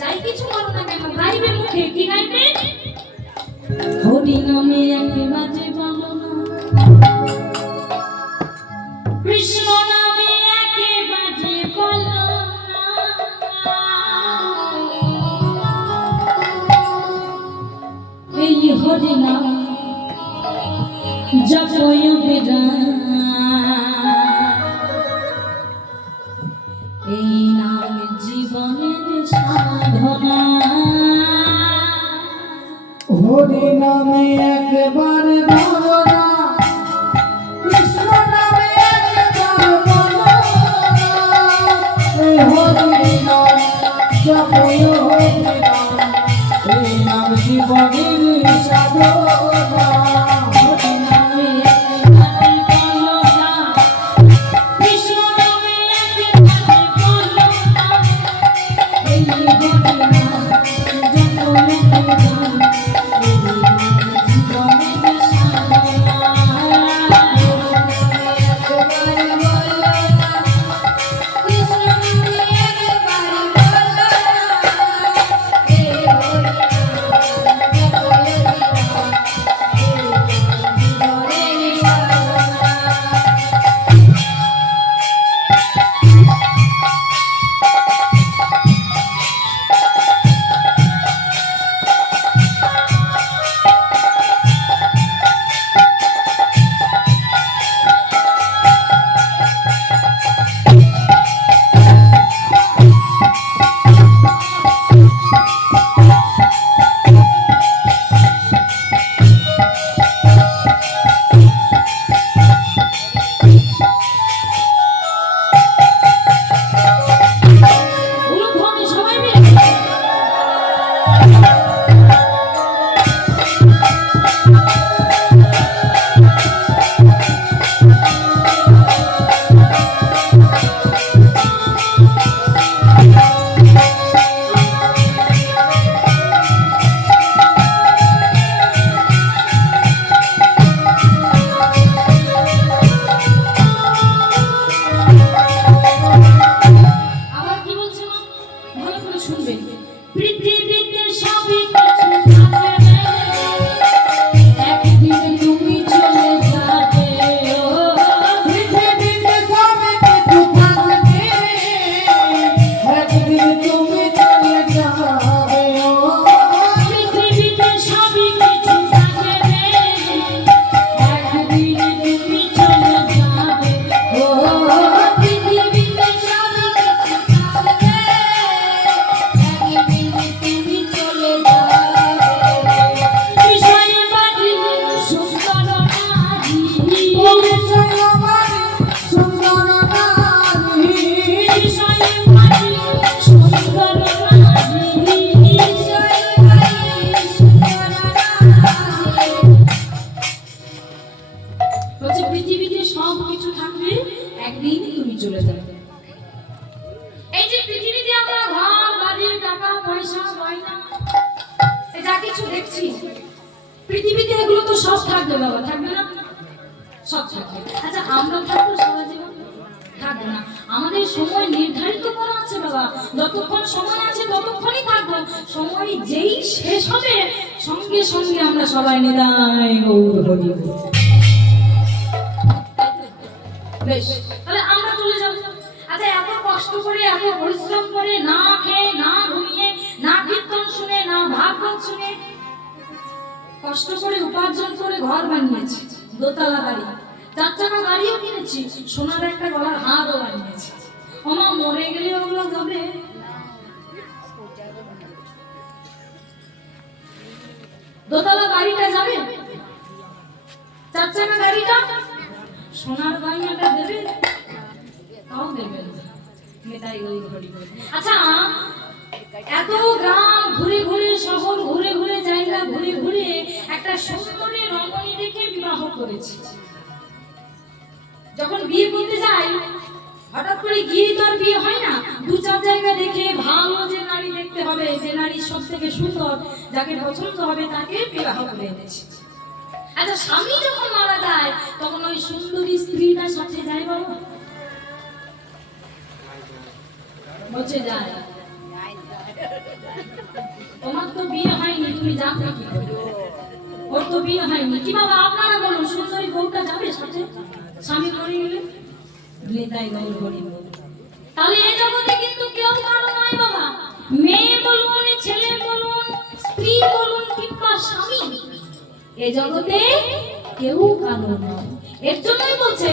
যাই কিছু করো না কেন? গাইবে মুখে কি গাইবে? হরি নামে সব থাকবে বাবা, থাকবে না? সব থাকবে। আচ্ছা আমরা থাকব সারা জীবন? থাকবে না। আমাদের সময় নির্ধারিত করা আছে বাবা। যতক্ষণ সময় আছে ততক্ষণই থাকব। সময় যেই শেষ হবে, সঙ্গে সঙ্গে আমরা সবাই নিদায় গৌর বেশ, তাহলে আমরা চলে যাব। আচ্ছা এত কষ্ট করে, এত পরিশ্রম করে না খেয়ে, না কষ্ট করে, উপার্জন করে ঘর বানিয়েছি, দোতলা বাড়ি। চার চাকা গাড়িও কিনেছি, সোনার একটা গলার হারও বানিয়েছি। ওমা, মরে গেলে ওগুলো যাবে দোতলা বাড়িটা যাবে? চার চাকা গাড়িটা? সোনার গয়নাটা দেবে? তাও দেবে। আচ্ছা এত গ্রাম ঘুরে ঘুরে, শহর ঘুরে ঘুরে জায়গা ঘুরে ঘুরে একটা সুন্দরী রমণী দেখে বিবাহ করেছি। যখন বিয়ে করতে যাই, হঠাৎ করে গিয়ে তো আর বিয়ে হয় না। দু চার জায়গা দেখে ভালো যে নারী দেখতে হবে, যে নারী সব থেকে সুন্দর, যাকে পছন্দ হবে তাকে বিবাহ করে এনেছি। আচ্ছা স্বামী যখন মারা যায়, তখন ওই সুন্দরী স্ত্রীটা সাথে যায় বাবা? বলছে যায়। তুমি যাবে কি ওর তো বিয়ে হয়নি। কি বাবা আপনারা বলুন, সুন্দরী বউটা যাবে সাথে? স্বামী মরে গেলে নেতাই গৌর হরি তাহলে এই জগতে কিন্তু কেউ কারও নয় বাবা। মেয়ে বলুন, ছেলে বলুন, স্ত্রী বলুন কিংবা স্বামী। এ জগতে কেউ কারও নয় এর জন্যই বলছে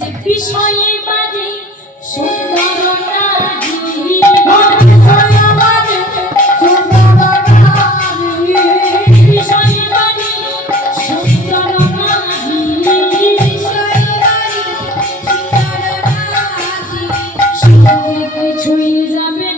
যে বিষয়ে বাজে সুন্দর সুন্দর ছুঁয়ে যাবে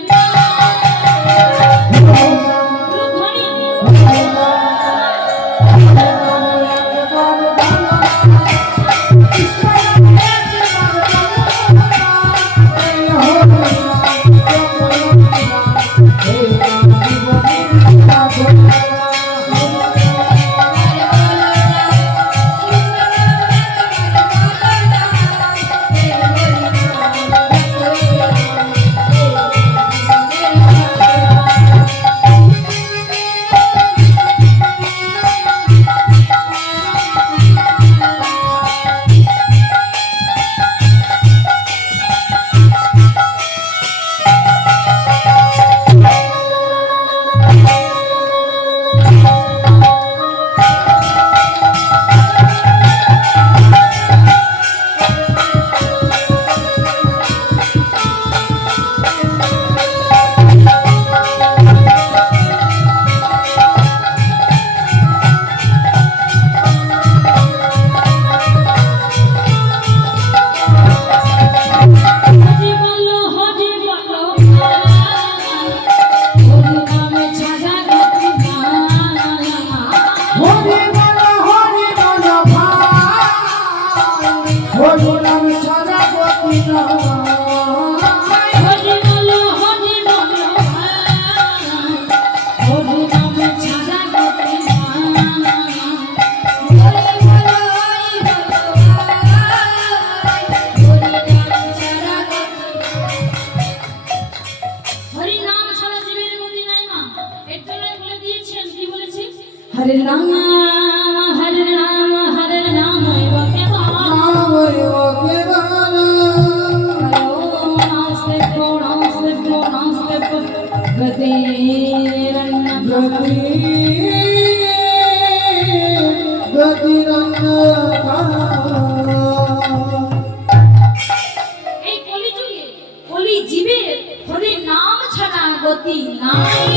গতি গতি রঙ্গ এই কলিযুগে কলি জীবের হরির নাম ছাড়া গতি নাই।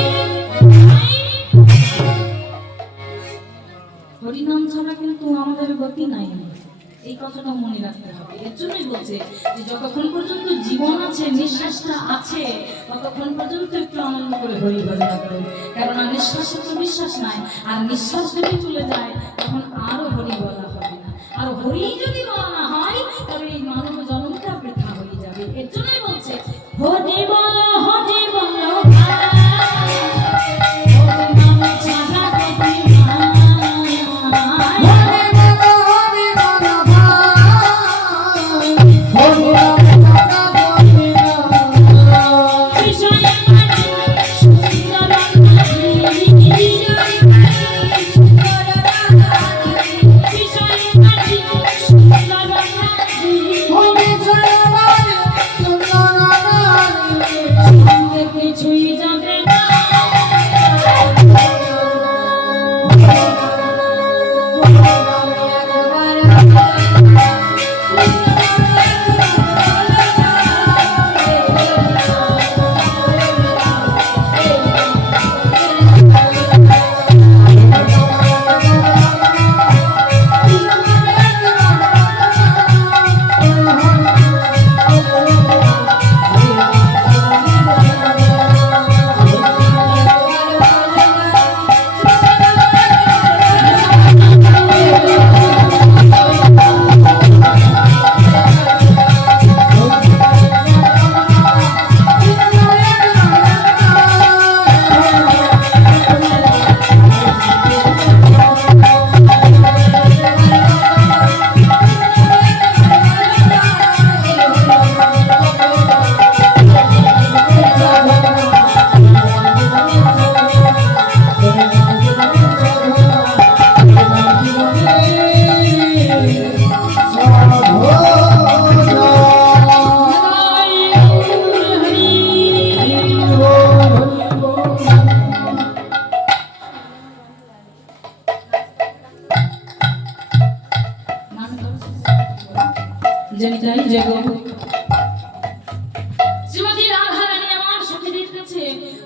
হরিনাম ছাড়া কিন্তু আমাদের গতি নাই এই কথাটা মনে রাখতে হবে। এর জন্যই বলছে যে যতক্ষণ পর্যন্ত জীবন আছে, নিঃশ্বাসটা আছে, ততক্ষণ পর্যন্ত একটু আনন্দ করে হরি ভজন কারণ কেননা নিঃশ্বাসে তো বিশ্বাস নাই আর নিঃশ্বাস যদি চলে যায়, তখন আরও হরি বলা হবে না। আর হরি যদি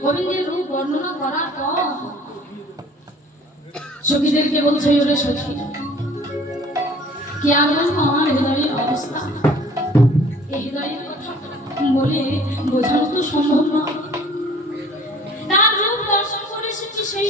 গোবিন্দের রূপ বর্ণনা করার পর সখীদেরকে বলছে ওরে সখী কি আমার আমার হৃদয়ের অবস্থা এই হৃদয়ের কথা বলে বোঝানো তো সম্ভব নয় তার রূপ দর্শন করে এসেছি সেই।